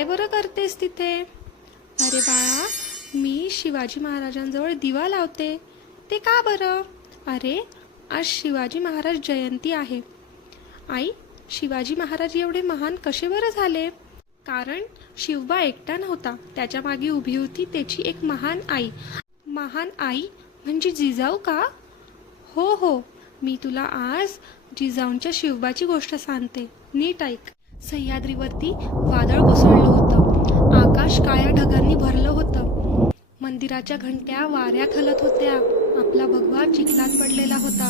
काय बरं करतेस तिथे? अरे बाळा, मी शिवाजी महाराजांजवळ दिवा लावते. ते का बरं? अरे, आज शिवाजी महाराज जयंती आहे. आई, शिवाजी महाराज एवढे महान कसे बरं झाले? कारण शिवबा एकटा नव्हता, त्याच्या मागे उभी होती त्याची एक महान आई. महान आई म्हणजे जिजाऊ का? हो हो, मी तुला आज जिजाऊंच्या शिवबाची गोष्ट सांगते, नीट ऐक. सह्याद्रीवरती वादळ कोसळलं होतं. आकाश काळ्या ढगांनी भरलं होतं. मंदिराच्या घंट्या वाऱ्यात हलत होत्या. आपला भगवा चिखलात पडलेला होता.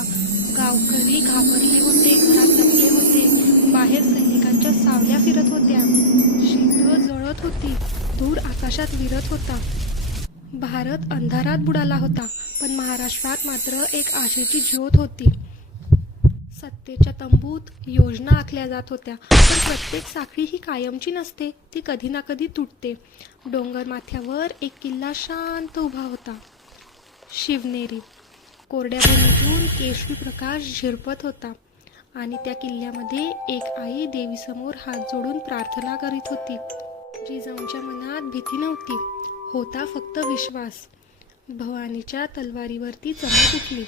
गावकरी घाबरले होते, घरात लपले होते. बाहेर सैनिकांच्या सावल्या फिरत होत्या. शीतं जळत होती. धूर आकाशात विरत होता. भारत अंधारात बुडाला होता, पण महाराष्ट्रात मात्र एक आशेची ज्योत होती. सत्तेच्या तंबूत योजना आखल्या जात होत्या, पण प्रत्येक साखळी ही कायमची नसते, ती कधी ना कधी तुटते. डोंगर माथ्यावर एक किल्ला शांत उभा होता, शिवनेरी. कोरड्या भूमीतून केशरी प्रकाश झिरपत होता आणि त्या किल्ल्यामध्ये एक आई देवीसमोर हात जोडून प्रार्थना करीत होती. जिजाऊंच्या मनात भीती नव्हती, होता फक्त विश्वास. भवानीच्या तलवारीवरती चमक उठली.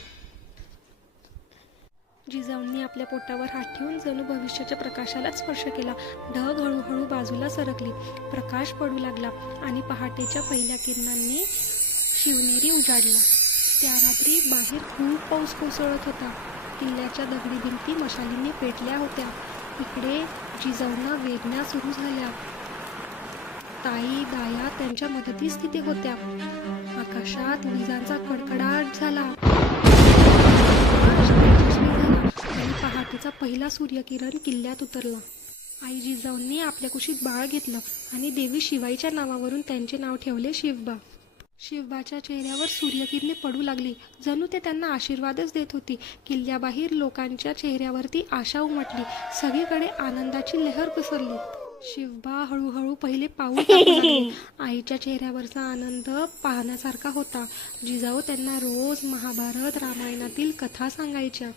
जिजाऊंनी आपल्या पोटावर हात ठेवून जणू भविष्याच्या प्रकाशालाच स्पर्श केला. ढग हळूहळू बाजूला सरकली. प्रकाश पडू लागला आणि पहाटेच्या पहिल्या किरणांनी शिवनेरी उजाडला. त्या रात्री बाहेर खूप पाऊस कोसळत होता. किल्ल्याच्या दगडी भिंती मशालींनी पेटल्या होत्या. इकडे जिजाऊंना वेदना सुरू झाल्या. ताई दाया त्यांच्या मदतीस तिथे होत्या. आकाशात विजांचा कडकडाट झाला आणि पहाटेचा पहिला सूर्यकिरण किल्ल्यात उतरला. आई जिजाऊंनी आपल्या कुशीत बाळ घेतलं आणि देवी शिवाईच्या नावावरून त्यांचे नाव ठेवले शिवबा. शिवबाच्या चेहऱ्यावर सूर्यकिरणे पडू लागली, जणू ते त्यांना आशीर्वादच देत होती. किल्ल्याबाहेर लोकांच्या चेहऱ्यावरती आशा उमटली. सगळीकडे आनंदाची लहर पसरली. शिवबा हळूहळू पहिले पाऊल टाकू लागले. आईच्या चेहऱ्यावरचा आनंद पाहण्यासारखा होता. जिजाऊ त्यांना रोज महाभारत रामायणातील कथा सांगायच्या.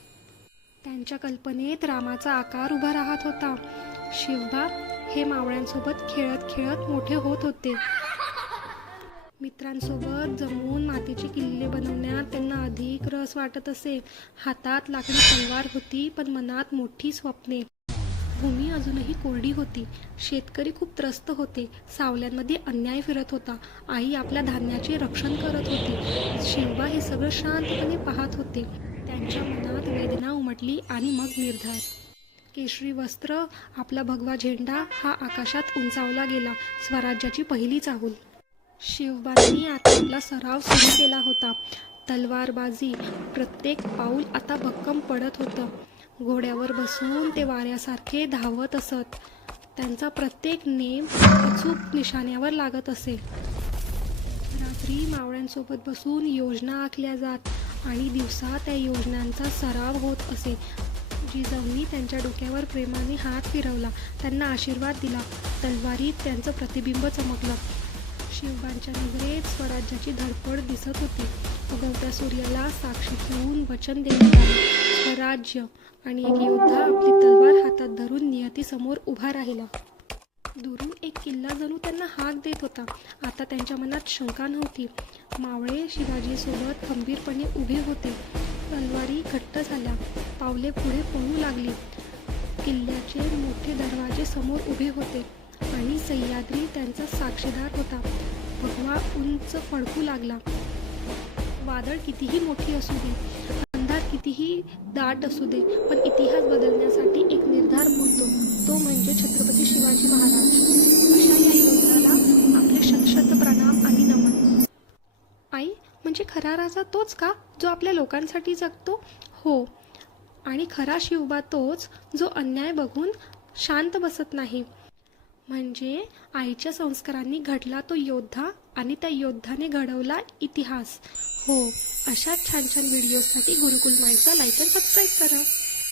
त्यांच्या कल्पनेत रामाचा आकार उभा राहत होता. शिवबा हे मावळ्यांसोबत खेळत खेळत मोठे होत होते. मित्रांसोबत जमून मातीचे किल्ले बनवण्यात त्यांना अधिक रस वाटत असे. हातात लाकडी तलवार होती, पण मनात मोठी स्वप्ने. भूमी अजूनही कोरडी होती. शेतकरी खूप त्रस्त होते. सावल्यांमध्ये अन्याय फिरत होता. आई आपल्या धान्याचे रक्षण करत होती. शिवबा हे सगळं शांतपणे पाहत होते. त्यांच्या मनात वेदना उमटली आणि मग निर्धार. केशरी वस्त्र, आपला भगवा झेंडा हा आकाशात उंचावला गेला. स्वराज्याची पहिली चाहूल. शिवबांनी आता आपला सराव सुरू केला होता. तलवारबाजी, प्रत्येक पाऊल आता भक्कम पडत होतं. घोड्यावर बसून ते वाऱ्यासारखे धावत असत. त्यांचा प्रत्येक नेम अचूक निशाण्यावर लागत असे. रात्री मावळ्यांसोबत बसून योजना आखल्या जात आणि दिवसा त्या योजनांचा सराव होत असे. जिजाऊंनी त्यांच्या डोक्यावर प्रेमाने हात फिरवला, त्यांना आशीर्वाद दिला. तलवारीत त्यांचं प्रतिबिंब चमकलं. शिवबांच्या नजरेत स्वराज्याची धडपड दिसत होती. उगवत्या सूर्याला साक्षी ठेवून वचन देण्यात आले. स्वराज्य. आणि एक योद्धा आपली तलवार हातात धरून नियतीसमोर उभा राहिला. दुरून एक किल्ला जणू त्यांना हाक देत होता. आता त्यांच्या मनात शंका नव्हती. मावळे शिवाजीसोबत खंबीरपणे उभे होते. तलवारी घट्ट झाल्या. पावले पुढे पळू लागली. किल्ल्याचे मोठे दरवाजे समोर उभे होते आणि सह्याद्री त्यांचा साक्षीदार होता. भगवा उंच फडकू लागला. वादळ कितीही मोठी असू दे, अंधार कितीही दाट असू दे, पण इतिहास बदलण्यासाठी एक निर्धार बोलतो, तो म्हणजे छत्रपती शिवाजी महाराज. अशा या योद्धाला आपले शतशत प्रणाम आणि नमन. आई, म्हणजे खरा राजा तोच का जो आपल्या लोकांसाठी जगतो? हो, आणि खरा शिवबा तोच जो अन्याय बघून शांत बसत नाही. म्हणजे आईच्या संस्कारांनी घडला तो योद्धा आणि त्या योद्धाने घडवला इतिहास. हो, अशाच छान छान व्हिडिओसाठी गुरुकुल मायचा लाईक आणि सबस्क्राईब करा.